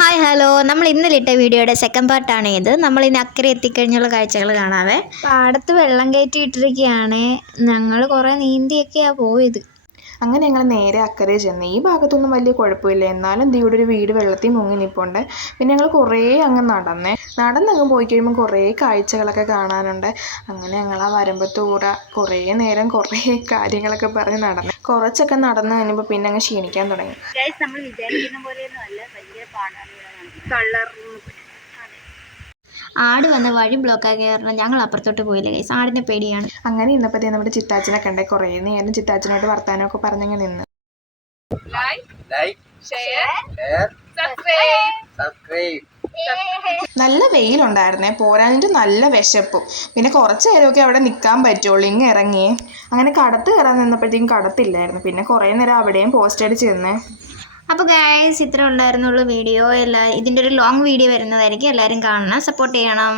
Hi hello, നമ്മൾ ഇന്നലിട്ട വീഡിയോയുടെ second പാർട്ടാണ് ഇത്. നമ്മൾ ഇന്ന് അക്കരെ എത്തിക്കഴിഞ്ഞുള്ള കാഴ്ചകൾ കാണാവേ. പാടത്ത് വെള്ളം കയറ്റി ഇട്ടിരിക്കുകയാണ്. ഞങ്ങൾ കുറേ നീന്തിയൊക്കെയാണ് പോയത്. അങ്ങനെ ഞങ്ങൾ നേരെ അക്കരെ ചെന്ന്. ഈ ഭാഗത്തൊന്നും വലിയ കുഴപ്പമില്ല, എന്നാലും ഇവിടെ ഒരു വീട് വെള്ളത്തിൽ മുങ്ങി നിൽപ്പുണ്ട്. പിന്നെ ഞങ്ങൾ കുറേ അങ്ങ് നടന്നങ്ങ് പോയി കഴിയുമ്പോൾ കുറേ കാഴ്ചകളൊക്കെ കാണാനുണ്ട്. അങ്ങനെ ഞങ്ങൾ ആ വരമ്പത്തൂടെ കുറേ നേരം കുറേ കാര്യങ്ങളൊക്കെ പറഞ്ഞ് നടന്നു. കുറച്ചൊക്കെ നടന്നു കഴിഞ്ഞപ്പോൾ പിന്നെ അങ്ങ് ക്ഷീണിക്കാൻ തുടങ്ങി. നമ്മൾ വിചാരിക്കുന്ന പോലെയൊന്നും അല്ല, ഭയങ്കര പാടാണ്. ആട് വന്ന് വഴി ബ്ലോക്കാക്കി കാരണം ഞങ്ങൾ അപ്പുറത്തോട്ട് പോയില്ല ഗൈസ്. ആടിനെ പേടിയാണ്. അങ്ങനെ ഇന്നപ്പത്തേ നമ്മുടെ ചിത്താച്ചനെ കണ്ടേ. കുറേ നേരം ചിത്താച്ചനായിട്ട് വർത്താനമൊക്കെ പറഞ്ഞങ്ങ് നിന്ന്. നല്ല വെയിലുണ്ടായിരുന്നേ, പോരാഞ്ഞിട്ട് നല്ല വിശപ്പും. പിന്നെ കുറച്ച് നേരമൊക്കെ അവിടെ നിൽക്കാൻ പറ്റുള്ളൂ, ഇങ്ങ് ഇറങ്ങി. അങ്ങനെ കടത്ത് കയറാൻ നിന്നപ്പോഴത്തേക്കും കടത്തില്ലായിരുന്നു. പിന്നെ കുറേ നേരം അവിടെയും പോസ്റ്റ് അടിച്ച് നിന്നേ. അപ്പോൾ ഗൈസ്, ഇത്ര ഉണ്ടായിരുന്നുള്ളൂ വീഡിയോ. ഇതിൻ്റെ ഒരു ലോങ് വീഡിയോ വരുന്നതായിരിക്കും. എല്ലാവരും കാണണം, സപ്പോർട്ട് ചെയ്യണം.